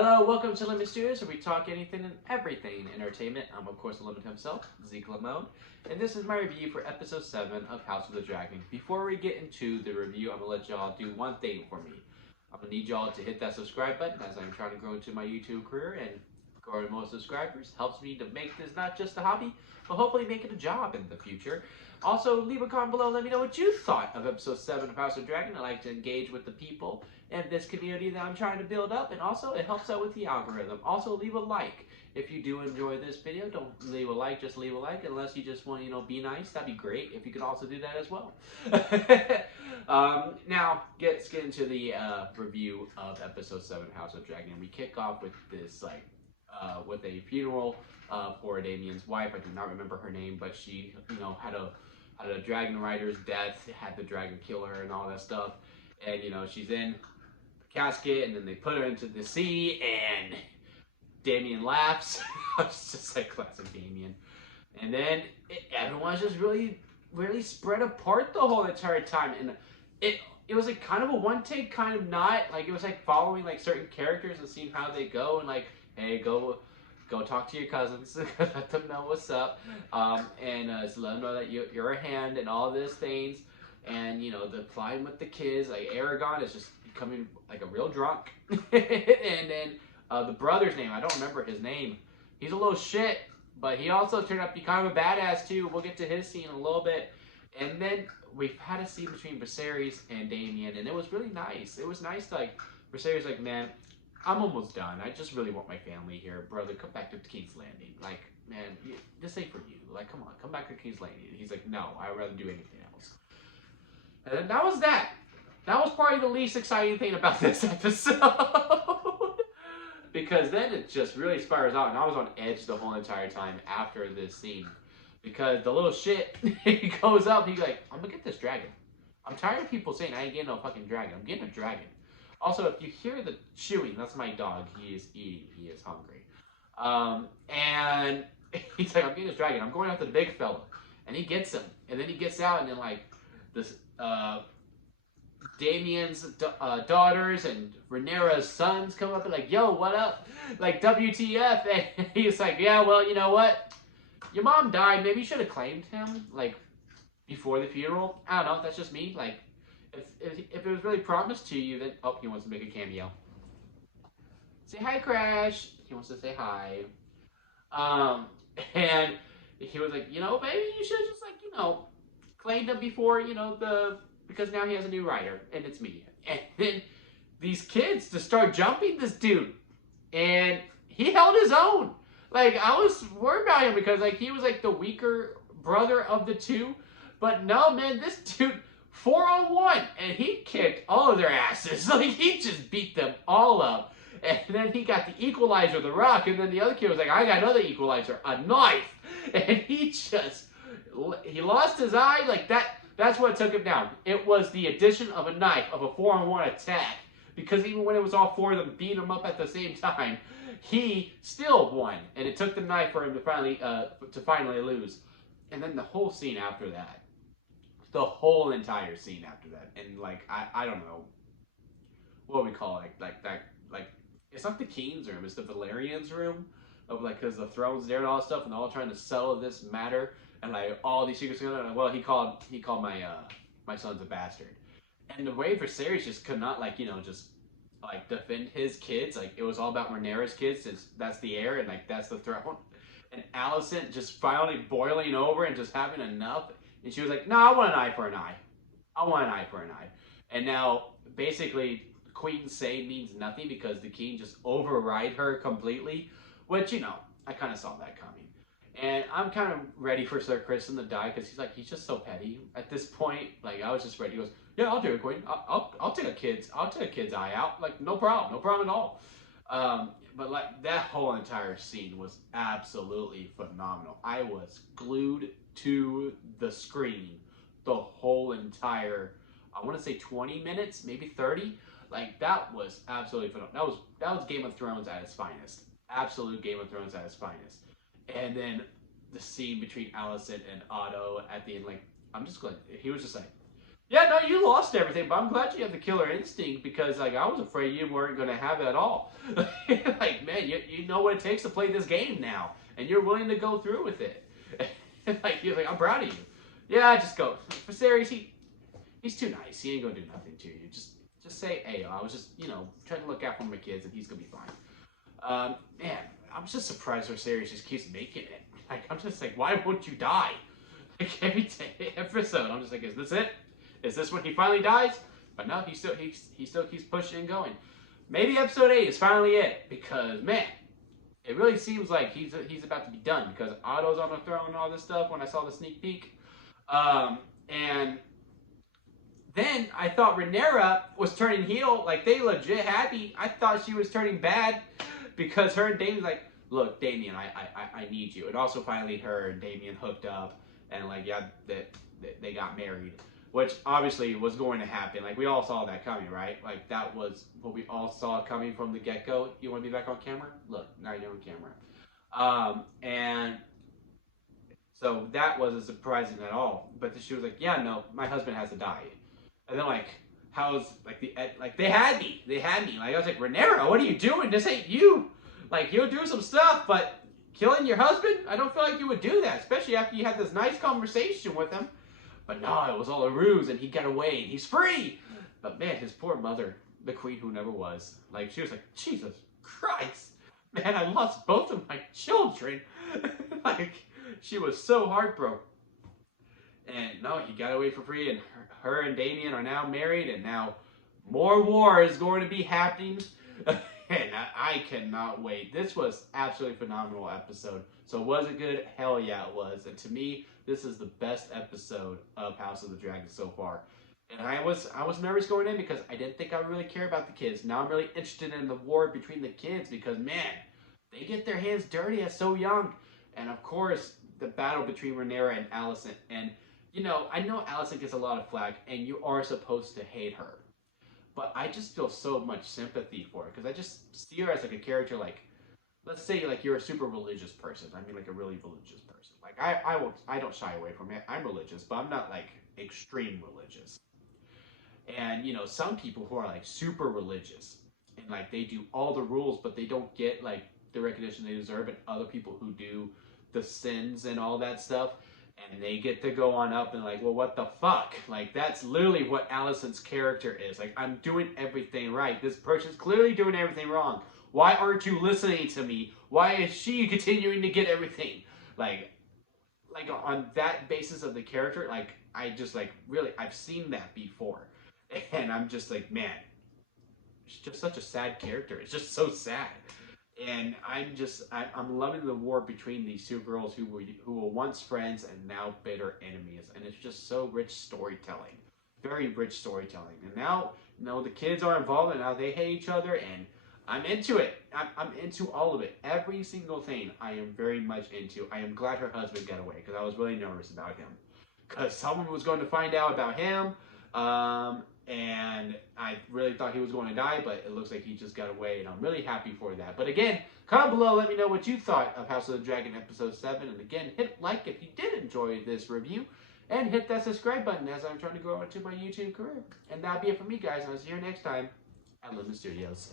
Hello, welcome to Limit Studios, where we talk anything and everything entertainment. I'm, of course, the Limit himself, Zeke Lamone, and this is my review for episode 7 of House of the Dragon. Before we get into the review, I'm going to let y'all do one thing for me. I'm going to need y'all to hit that subscribe button as I'm trying to grow into my YouTube career and grow more subscribers. Helps me to make this not just a hobby, but hopefully make it a job in the future. Also, leave a comment below. Let me know what you thought of episode 7 of House of Dragon. I like to engage with the people and this community that I'm trying to build up, and also it helps out with the algorithm. Also, leave a like if you do enjoy this video. Don't leave a like, just leave a like, unless you just want to, be nice. That'd be great if you could also do that as well. Now, let's get into the review of episode 7 House of Dragon. We kick off with this, with a funeral for Damien's wife. I do not remember her name, but she, had a dragon rider's death, had the dragon kill her and all that stuff. And, she's in casket, and then they put her into the sea, and Damien laughs. It's just like classic Damien. And then everyone's just really spread apart the whole entire time, and it was like kind of a one take, kind of not. Like it was like following like certain characters and seeing how they go, and like, hey, go talk to your cousins, let them know what's up, and so let them know that you're a hand and all these things. And the flying with the kids, like Aragon is just becoming like a real drunk. And then the brother's name, I don't remember his name. He's a little shit, but he also turned out to be kind of a badass too. We'll get to his scene in a little bit. And then we've had a scene between Viserys and Damien, and it was really nice. It was nice, like Viserys, like, man, I'm almost done. I just really want my family here, brother. Come back to King's Landing. Like, man, this ain't for you. Like, come on, come back to King's Landing. And he's like, no, I'd rather do anything else. And that was that. That was probably the least exciting thing about this episode. Because then it just really spirals out, and I was on edge the whole entire time after this scene. Because the little shit, he goes up, he's like, I'm gonna get this dragon. I'm tired of people saying I ain't getting no fucking dragon. I'm getting a dragon. Also, if you hear the chewing, that's my dog. He is eating. He is hungry. And he's like, I'm getting this dragon. I'm going after the big fella. And he gets him. And then he gets out, and then, like, this Damien's daughters and Rhaenyra's sons come up and like, yo, what up? Like, WTF? And he's like, yeah, well, you know what? Your mom died. Maybe you should have claimed him, like, before the funeral. I don't know. That's just me. Like, if it was really promised to you, then... Oh, he wants to make a cameo. Say hi, Crash. He wants to say hi. And he was like, maybe you should have just, like, claimed him before, because now he has a new rider, and it's me. And then these kids just start jumping this dude, and he held his own. Like, I was worried about him because, like, he was, like, the weaker brother of the two. But no, man, this dude, 4-on-1, and he kicked all of their asses. Like, he just beat them all up. And then he got the equalizer, the rock, and then the other kid was like, I got another equalizer, a knife. And he lost his eye. Like, that's what took him down. It was the addition of a knife, of a 4-on-1 attack. Because even when it was all four of them beating him up at the same time, he still won. And it took the knife for him to finally lose. And then the whole scene after that. The whole entire scene after that. And, like, I don't know what we call it. Like it's not the King's room, it's the Valerian's room. Of, like, because the throne's there and all that stuff, and they're all trying to settle this matter. And, like, all these secrets together. And, well, he called my son's a bastard. And the way Viserys just could not, like, just, like, defend his kids. Like, it was all about Rhaenyra's kids, since that's the heir, and, like, that's the throne. And Alicent just finally boiling over and just having enough. And she was like, no, I want an eye for an eye. I want an eye for an eye. And now, basically, Queen Say means nothing because the king just override her completely. Which, I kind of saw that coming. And I'm kind of ready for Sir Kristen to die because he's just so petty at this point. Like, I was just ready. He goes, yeah, I'll do it, Queen. I'll take a kid's eye out. Like, no problem at all. But, like, that whole entire scene was absolutely phenomenal. I was glued to the screen the whole entire, I want to say 20 minutes, maybe 30. Like, that was absolutely phenomenal. That was Game of Thrones at its finest. Absolute Game of Thrones at its finest. And then the scene between Alicent and Otto at the end, like, he was just like, Yeah, no, you lost everything, but I'm glad you have the killer instinct because, like, I was afraid you weren't going to have it at all. Like, man, you know what it takes to play this game now, and you're willing to go through with it. Like, you're like, I'm proud of you. Yeah, just go. For Series, he's too nice. He ain't going to do nothing to you. Just say, hey, I was just, trying to look out for my kids, and he's going to be fine. Man, I'm just surprised Series just keeps making it. Like, I'm just like, why won't you die? Like, every episode, I'm just like, is this it? Is this when he finally dies? But no, he still keeps pushing and going. Maybe episode 8 is finally it because man, it really seems like he's about to be done because Otto's on the throne and all this stuff. When I saw the sneak peek, and then I thought Rhaenyra was turning heel. Like they legit happy. I thought she was turning bad because her and Damien's like, look, Damien, I need you. And also finally her and Damien hooked up and like yeah, they got married. Which obviously was going to happen. Like, we all saw that coming, right? Like, that was what we all saw coming from the get-go. You want to be back on camera? Look, now you're on camera. And so that wasn't surprising at all. But then she was like, yeah, no, my husband has to die. And then, like, they had me. They had me. Like, I was like, Rhaenyra, what are you doing? This ain't you. Like, you'll do some stuff, but killing your husband? I don't feel like you would do that, especially after you had this nice conversation with him. But no, it was all a ruse, and he got away, and he's free. But man, his poor mother, the queen who never was, like she was like, Jesus Christ, man, I lost both of my children. Like she was so heartbroken. And no, he got away for free, and her and Damien are now married, and now more war is going to be happening. And I cannot wait. This was absolutely phenomenal episode. So was it good? Hell yeah, it was. And to me, this is the best episode of House of the Dragon so far. And I was nervous going in because I didn't think I would really care about the kids. Now I'm really interested in the war between the kids because, man, they get their hands dirty as so young. And, of course, the battle between Rhaenyra and Alicent. And, I know Alicent gets a lot of flack, and you are supposed to hate her. But I just feel so much sympathy for her because I just see her as like a character like, let's say like you're a super religious person. I mean like a really religious person. Like I don't shy away from it. I'm religious, but I'm not like extreme religious. And some people who are like super religious and like they do all the rules, but they don't get like the recognition they deserve. And other people who do the sins and all that stuff. And they get to go on up and like, well, what the fuck? Like, that's literally what Alicent's character is. Like, I'm doing everything right. This person's clearly doing everything wrong. Why aren't you listening to me? Why is she continuing to get everything? Like on that basis of the character, like, I just, like, really, I've seen that before. And I'm just like, man, she's just such a sad character. It's just so sad. And I'm loving the war between these two girls who were once friends and now bitter enemies. And it's just so rich storytelling. Very rich storytelling. And now, the kids are involved and now they hate each other and I'm into it. I'm into all of it. Every single thing I am very much into. I am glad her husband got away because I was really nervous about him. Because someone was going to find out about him. And I really thought he was going to die, but it looks like he just got away, and I'm really happy for that. But again, comment below, let me know what you thought of House of the Dragon Episode 7. And again, hit like if you did enjoy this review, and hit that subscribe button as I'm trying to grow into my YouTube career. And that'll be it for me, guys. I'll see you next time at Lemon Studios.